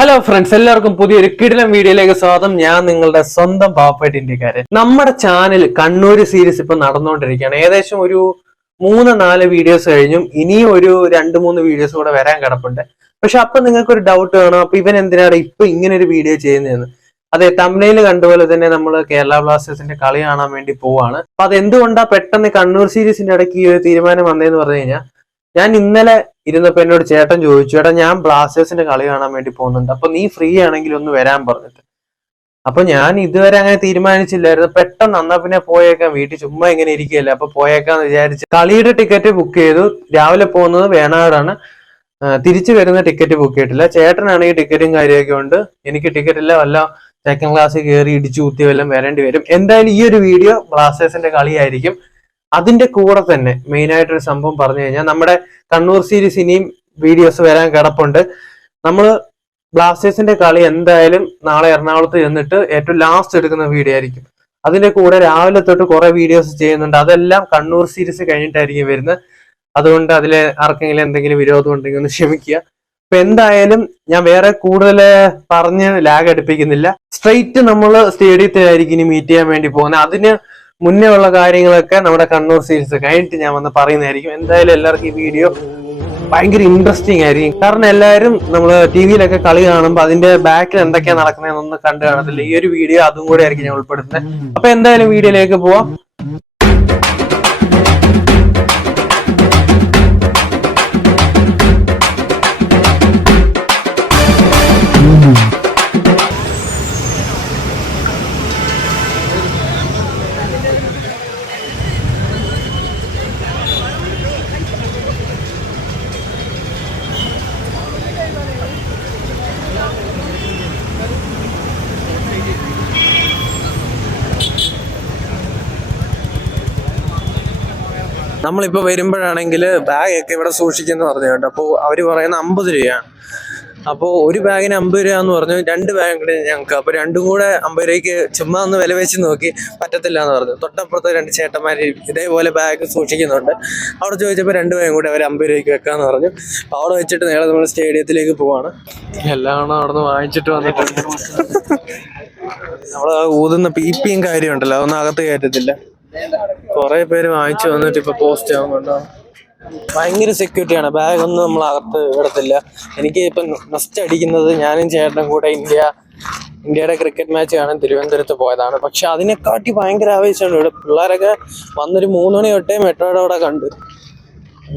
Hello friends, എല്ലാവർക്കും പുതിയൊരു കിടിലൻ വീഡിയോയിലേക്ക് സ്വാഗതം. ഞാൻ നിങ്ങളുടെ സ്വന്തം പാവപ്പെട്ട ഇന്ത്യക്കാരൻ. നമ്മുടെ ചാനൽ കണ്ണൂർ സീരീസ് ഇപ്പൊ നടന്നുകൊണ്ടിരിക്കുകയാണ്. ഏകദേശം ഒരു 3-4 വീഡിയോസ് കഴിഞ്ഞും ഇനിയും ഒരു 2-3 വീഡിയോസ് കൂടെ വരാൻ കിടപ്പുണ്ട്. പക്ഷെ അപ്പൊ നിങ്ങൾക്ക് ഒരു ഡൗട്ട് വേണം, അപ്പൊ ഇവൻ എന്തിനാണ് ഇപ്പൊ ഇങ്ങനെ ഒരു വീഡിയോ ചെയ്യുന്നതെന്ന്. അതെ, തംബ്നെയിൽ കണ്ടുപോലെ തന്നെ നമ്മൾ കേരള ബ്ലാസ്റ്റേഴ്സിന്റെ കളി കാണാൻ വേണ്ടി പോവാണ്. അപ്പൊ അതെന്തുകൊണ്ടാ പെട്ടെന്ന് കണ്ണൂർ സീരീസിന്റെ ഇടയ്ക്ക് ഈ ഒരു തീരുമാനം വന്നതെന്ന് പറഞ്ഞു കഴിഞ്ഞാൽ, ഞാൻ ഇന്നലെ ഇരുന്നപ്പോ എന്നോട് ചേട്ടൻ ചോദിച്ചു, ചേട്ടാ ഞാൻ ബ്ലാസ്റ്റേഴ്സിന്റെ കളി കാണാൻ വേണ്ടി പോകുന്നുണ്ട്, അപ്പൊ നീ ഫ്രീ ആണെങ്കിൽ ഒന്ന് വരാൻ പറഞ്ഞിട്ട്. അപ്പൊ ഞാൻ ഇതുവരെ അങ്ങനെ തീരുമാനിച്ചില്ലായിരുന്നു. പെട്ടെന്ന് എന്നാ പിന്നെ പോയേക്കാം, വീട്ടിൽ ചുമ്മാ ഇങ്ങനെ ഇരിക്കുകയല്ലേ, അപ്പൊ പോയേക്കാന്ന് വിചാരിച്ച് കളിയുടെ ടിക്കറ്റ് ബുക്ക് ചെയ്തു. രാവിലെ പോകുന്നത് വേണാടാണ്, തിരിച്ചു വരുന്ന ടിക്കറ്റ് ബുക്ക് ചെയ്തിട്ടില്ല. ചേട്ടനാണെങ്കിൽ ടിക്കറ്റും കാര്യമൊക്കെ ഉണ്ട്, എനിക്ക് ടിക്കറ്റ് ഇല്ല. വല്ല സെക്കൻഡ് ക്ലാസ്സിൽ കയറി ഇടിച്ചു കുത്തി വല്ലതും വരേണ്ടി വരും. എന്തായാലും ഈ ഒരു വീഡിയോ ബ്ലാസ്റ്റേഴ്സിന്റെ കളിയായിരിക്കും. അതിന്റെ കൂടെ തന്നെ മെയിൻ ആയിട്ടൊരു സംഭവം പറഞ്ഞു കഴിഞ്ഞാൽ, നമ്മുടെ കണ്ണൂർ സീരീസ് ഇനിയും വീഡിയോസ് വരാൻ കിടപ്പുണ്ട്. നമ്മള് ബ്ലാസ്റ്റേഴ്സിന്റെ കളി എന്തായാലും നാളെ എറണാകുളത്ത് ചെന്നിട്ട് ഏറ്റവും ലാസ്റ്റ് എടുക്കുന്ന വീഡിയോ ആയിരിക്കും. അതിന്റെ കൂടെ രാവിലെ തൊട്ട് കുറെ വീഡിയോസ് ചെയ്യുന്നുണ്ട്. അതെല്ലാം കണ്ണൂർ സീരീസ് കഴിഞ്ഞിട്ടായിരിക്കും വരുന്നത്. അതുകൊണ്ട് അതിലെ ആർക്കെങ്കിലും എന്തെങ്കിലും വിരോധം ഉണ്ടെങ്കിൽ ഒന്ന് ക്ഷമിക്കുക. അപ്പൊ എന്തായാലും ഞാൻ വേറെ കൂടുതൽ പറഞ്ഞ് ലാഗ് അടുപ്പിക്കുന്നില്ല. സ്ട്രെയിറ്റ് നമ്മൾ സ്റ്റേഡിയത്തിലായിരിക്കും ഇനി മീറ്റ് ചെയ്യാൻ വേണ്ടി പോകുന്നത്. അതിന് മുന്നേ ഉള്ള കാര്യങ്ങളൊക്കെ നമ്മുടെ കണ്ണൂർ സീരീസ് കഴിഞ്ഞിട്ട് ഞാൻ വന്ന് പറയുന്നതായിരിക്കും. എന്തായാലും എല്ലാവർക്കും ഈ വീഡിയോ ഭയങ്കര ഇൻട്രസ്റ്റിംഗ് ആയിരിക്കും. കാരണം എല്ലാവരും നമ്മൾ ടി വിയിലൊക്കെ കളി കാണുമ്പോൾ അതിന്റെ ബാക്കിൽ എന്തൊക്കെയാ നടക്കുന്നതെന്നൊന്നും കണ്ടു കാണത്തില്ല. ഈ ഒരു വീഡിയോ അതും കൂടെ ആയിരിക്കും ഞാൻ ഉൾപ്പെടുത്തുന്നത്. അപ്പൊ എന്തായാലും വീഡിയോയിലേക്ക് പോവാം. നമ്മളിപ്പോൾ വരുമ്പോഴാണെങ്കിൽ ബാഗൊക്കെ ഇവിടെ സൂക്ഷിക്കുന്നു പറഞ്ഞുകൊണ്ട്, അപ്പോൾ അവർ പറയുന്ന 50 രൂപയാണ്. അപ്പോൾ ഒരു ബാഗിന് 50 രൂപ എന്ന് പറഞ്ഞു. 2 ബാഗ് കൂടെ ഞങ്ങൾക്ക്. അപ്പോൾ രണ്ടും കൂടെ 50 രൂപയ്ക്ക് ചുമ്മാ ഒന്ന് വില വെച്ച് നോക്കി, പറ്റത്തില്ല എന്ന് പറഞ്ഞു. തൊട്ടപ്പുറത്ത് 2 ചേട്ടന്മാർ ഇതേപോലെ ബാഗ് സൂക്ഷിക്കുന്നുണ്ട്. അവിടെ ചോദിച്ചപ്പോൾ 2 ബാഗും കൂടെ അവർ 50 രൂപയ്ക്ക് വെക്കാമെന്ന് പറഞ്ഞു. അപ്പോൾ അവിടെ വെച്ചിട്ട് നേരെ നമ്മൾ സ്റ്റേഡിയത്തിലേക്ക് പോവാണ്. എല്ലാം അവിടെ നിന്ന് വാങ്ങിച്ചിട്ട് വന്നിട്ടുണ്ട്. നമ്മൾ ഊതുന്ന പിയും കാര്യമുണ്ടല്ലോ, അതൊന്നും അകത്ത് കയറ്റത്തില്ല. കുറെ പേര് വാങ്ങിച്ചു വന്നിട്ട് ഇപ്പൊ പോസ്റ്റ് ആവുന്നുണ്ടോ. ഭയങ്കര സെക്യൂരിറ്റിയാണ്. ബാഗ് ഒന്നും നമ്മൾ അകത്ത് വിടത്തില്ല. എനിക്ക് ഇപ്പൊ നസ്റ്റ് അടിക്കുന്നത് ഞാനും ചേട്ടനും കൂടെ ഇന്ത്യയുടെ ക്രിക്കറ്റ് മാച്ച് കാണാൻ തിരുവനന്തപുരത്ത് പോയതാണ്. പക്ഷെ അതിനെക്കാട്ടി ഭയങ്കര ആവേശമാണ് ഇവിടെ. പിള്ളേരൊക്കെ വന്നൊരു 3 മണി തൊട്ടേ മെട്രോയുടെ അവിടെ കണ്ടു.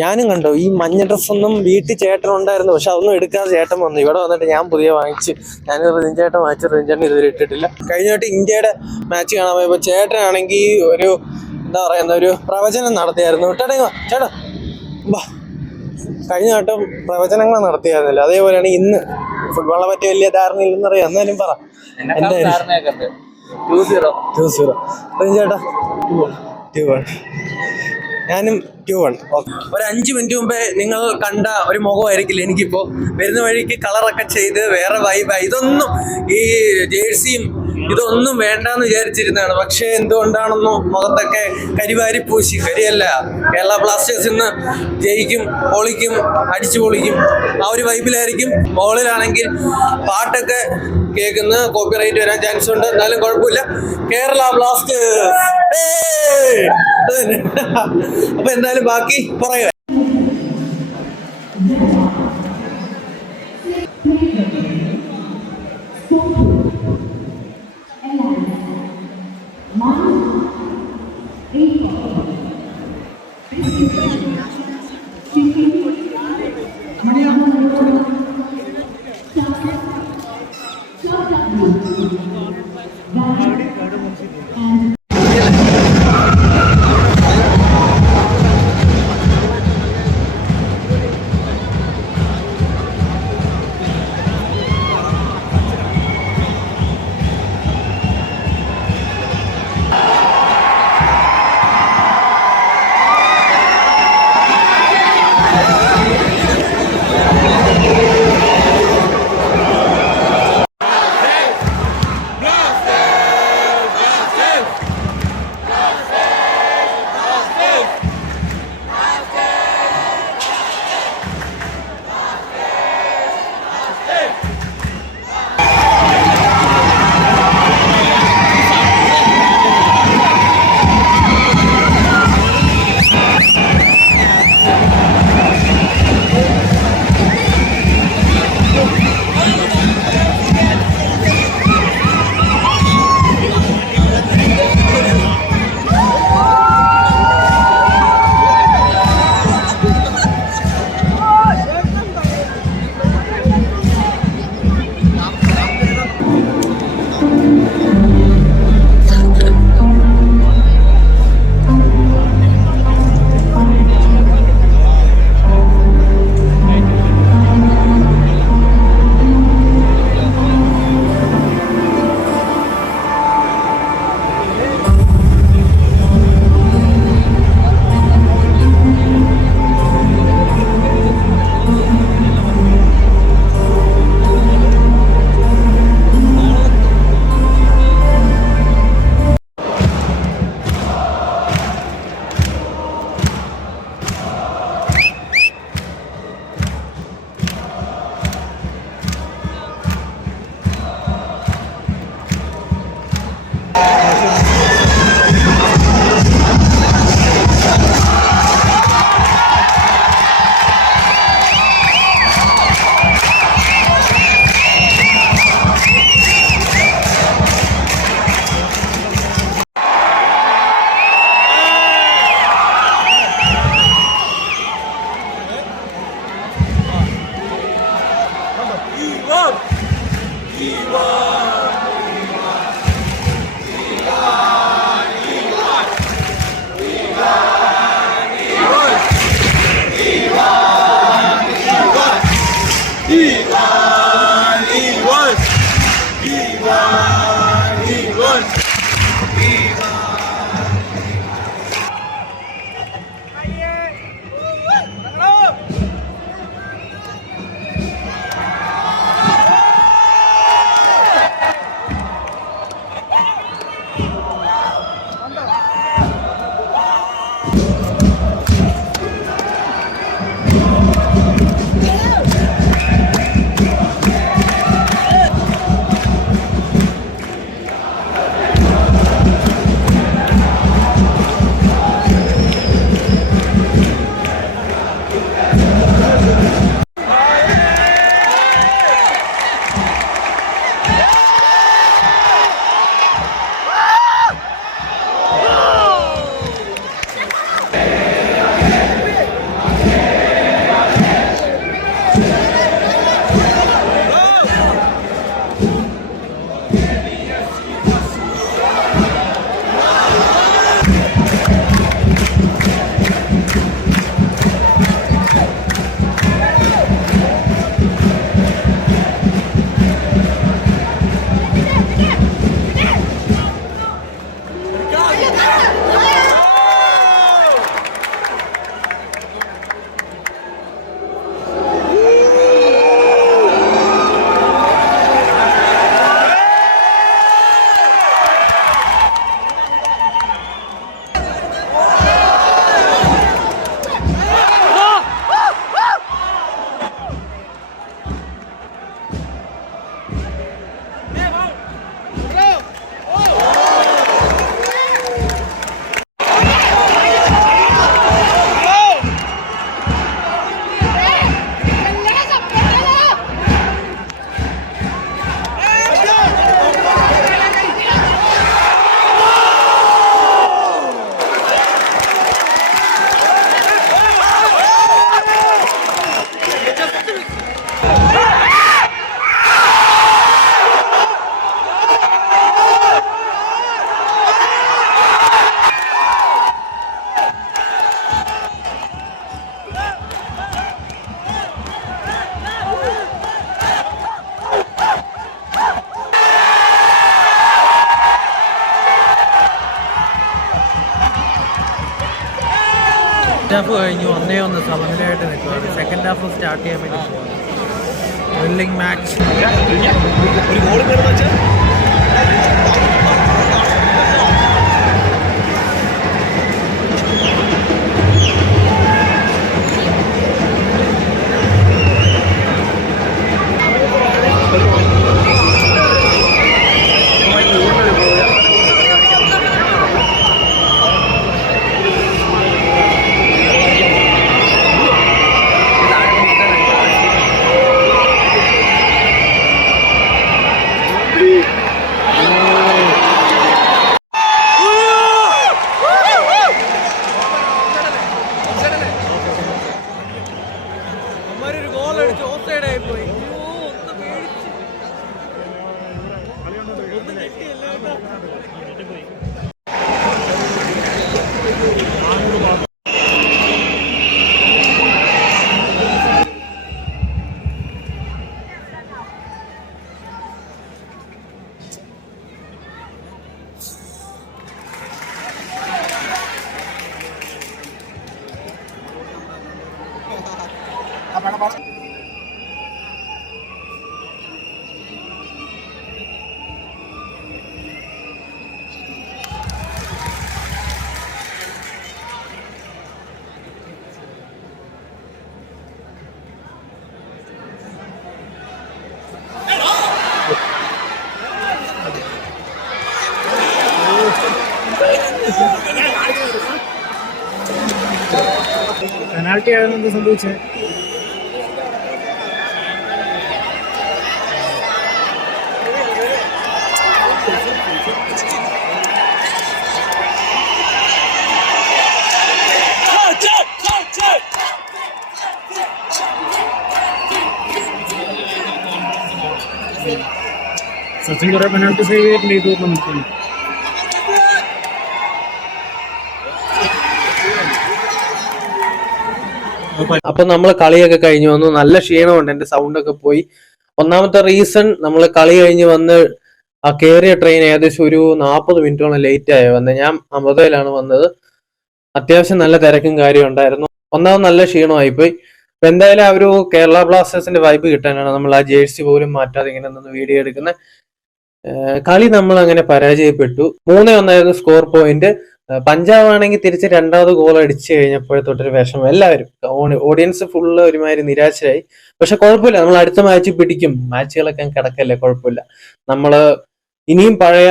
ഞാനും കണ്ടു. ഈ മഞ്ഞ ഡ്രസ്സൊന്നും വീട്ടിൽ ചേട്ടൻ ഉണ്ടായിരുന്നു, പക്ഷെ അതൊന്നും എടുക്കാതെ ചേട്ടൻ വന്നു. ഇവിടെ വന്നിട്ട് ഞാൻ പുതിയ വാങ്ങിച്ച്, ഞാൻ റിഞ്ചേട്ടൻ വാങ്ങിച്ചു. റിഞ്ചേട്ടൻ ഇതുവരെ ഇട്ടിട്ടില്ല. കഴിഞ്ഞിട്ട് ഇന്ത്യയുടെ മാച്ച് കാണാൻ പോയപ്പോൾ ചേട്ടനാണെങ്കിൽ ഒരു എന്താ പറയുന്ന ഒരു പ്രവചനം നടത്തിയായിരുന്നു. ചേട്ടാ ബാ, കഴിഞ്ഞ വട്ടം പ്രവചനങ്ങൾ നടത്തിയായിരുന്നില്ല, അതേപോലെയാണ് ഇന്ന്. ഫുട്ബോളിനെ പറ്റി വലിയ ധാരണയില്ലെന്നറിയാം, എന്നാലും പറ. എന്തായാലും 2-0 റിഞ്ചേട്ടാ. 2-1 ഞാനും 2-1. ഒരു 5 മിനിറ്റ് മുമ്പേ നിങ്ങൾ കണ്ട ഒരു മുഖമായിരിക്കില്ല എനിക്കിപ്പോ. വരുന്ന വഴിക്ക് കളറൊക്കെ ചെയ്ത് വേറെ വൈബായി. ഇതൊന്നും ഈ ജേഴ്സിയും ഇതൊന്നും വേണ്ടാന്ന് വിചാരിച്ചിരുന്നതാണ്. പക്ഷെ എന്തുകൊണ്ടാണെന്നോ മുഖത്തൊക്കെ കരിവാരി പൂശി. കരിയല്ല, കേരള ബ്ലാസ്റ്റേഴ്സ് ഇന്ന് ജയിക്കും, പൊളിക്കും, അടിച്ചു പൊളിക്കും. ആ ഒരു വൈബിലായിരിക്കും. മുകളിലാണെങ്കിൽ പാട്ടൊക്കെ കേൾക്കുന്ന കോപ്പിറൈറ്റ് വരാൻ ചാൻസ് ഉണ്ട്. എന്നാലും കുഴപ്പമില്ല, കേരള ബ്ലാസ്റ്റേഴ്സ്. അപ്പൊ എന്തായാലും ബാക്കി പറയാം. ഫസ്റ്റ് ഹാഫ് കഴിഞ്ഞു 1-1 സമനിലയായിട്ട് നിൽക്കുകയാണ്. സെക്കൻഡ് ഹാഫ് സ്റ്റാർട്ട് ചെയ്യാൻ വേണ്ടി പോവാണ്. Thrilling match. പെനാൽറ്റി ആയിരുന്നു എന്ത് സംഭവിച്ചത്? സച്ചിൻ കുറെ പെനാൽറ്റി സേവ് ചെയ്തിട്ടുണ്ട് ഈ ടൂർണമെന്റിൽ. അപ്പൊ നമ്മൾ കളിയൊക്കെ കഴിഞ്ഞു വന്നു, നല്ല ക്ഷീണമുണ്ട്, എന്റെ സൗണ്ട് ഒക്കെ പോയി. ഒന്നാമത്തെ റീസൺ നമ്മൾ കളി കഴിഞ്ഞ് വന്ന് ആ കയറിയ ട്രെയിൻ ഏകദേശം ഒരു 40 മിനിറ്റോളം ലേറ്റ് ആയി വന്നത്. ഞാൻ അമൃതയിലാണ് വന്നത്. അത്യാവശ്യം നല്ല തിരക്കും കാര്യം ഉണ്ടായിരുന്നു. ഒന്നാമത് നല്ല ക്ഷീണമായി പോയി. അപ്പൊ എന്തായാലും ആ ഒരു കേരള ബ്ലാസ്റ്റേഴ്സിന്റെ വൈബ് കിട്ടാനാണ് നമ്മൾ ആ ജേഴ്സി പോലും മാറ്റാതെ ഇങ്ങനെ നിന്ന് വീഡിയോ എടുക്കുന്നത്. കളി നമ്മൾ അങ്ങനെ പരാജയപ്പെട്ടു. 3-1 സ്കോർ പോയിന്റ്. പഞ്ചാബ് ആണെങ്കിൽ തിരിച്ച് രണ്ടാമത് ഗോൾ അടിച്ചു കഴിഞ്ഞപ്പോഴത്തൊട്ടൊരു വിഷമം. എല്ലാവരും ഓഡിയൻസ് ഫുള്ള് ഒരുമാതിരി നിരാശരായി. പക്ഷെ കുഴപ്പമില്ല, നമ്മൾ അടുത്ത മാച്ച് പിടിക്കും. മാച്ചുകളൊക്കെ കിടക്കല്ലേ, കുഴപ്പമില്ല. നമ്മള് ഇനിയും പഴയ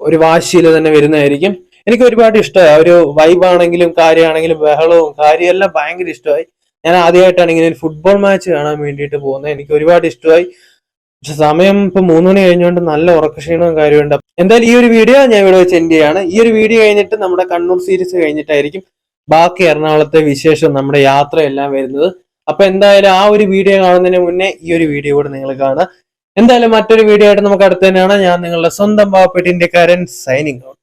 ഒരു വാശിയിൽ തന്നെ വരുന്നതായിരിക്കും. എനിക്ക് ഒരുപാട് ഇഷ്ടമായി. ആ ഒരു വൈബാണെങ്കിലും കാര്യമാണെങ്കിലും ബഹളവും കാര്യമെല്ലാം ഭയങ്കര ഇഷ്ടമായി. ഞാൻ ആദ്യമായിട്ടാണ് ഇങ്ങനെ ഒരു ഫുട്ബോൾ മാച്ച് കാണാൻ വേണ്ടിയിട്ട് പോകുന്നത്. എനിക്ക് ഒരുപാട് ഇഷ്ടമായി. പക്ഷെ സമയം ഇപ്പൊ 3 മണി കഴിഞ്ഞുകൊണ്ട് നല്ല ഉറക്കക്ഷീണവും കാര്യമുണ്ട്. എന്തായാലും ഈ ഒരു വീഡിയോ ഞാൻ ഇവിടെ വെച്ച് എൻഡ് ചെയ്യാണ്. ഈ ഒരു വീഡിയോ കഴിഞ്ഞിട്ട് നമ്മുടെ കണ്ണൂർ സീരീസ് കഴിഞ്ഞിട്ടായിരിക്കും ബാക്കി എറണാകുളത്തെ വിശേഷം, നമ്മുടെ യാത്രയെല്ലാം വരുന്നത്. അപ്പൊ എന്തായാലും ആ ഒരു വീഡിയോ കാണുന്നതിന് മുന്നേ ഈ ഒരു വീഡിയോ കൂടെ നിങ്ങൾ കാണുക. എന്തായാലും മറ്റൊരു വീഡിയോ ആയിട്ട് നമുക്ക് അടുത്ത് തന്നെയാണ്. ഞാൻ നിങ്ങളുടെ സ്വന്തം പാവപ്പെട്ട ഇന്ത്യക്കാരൻ സൈനിങ് ഔട്ട്.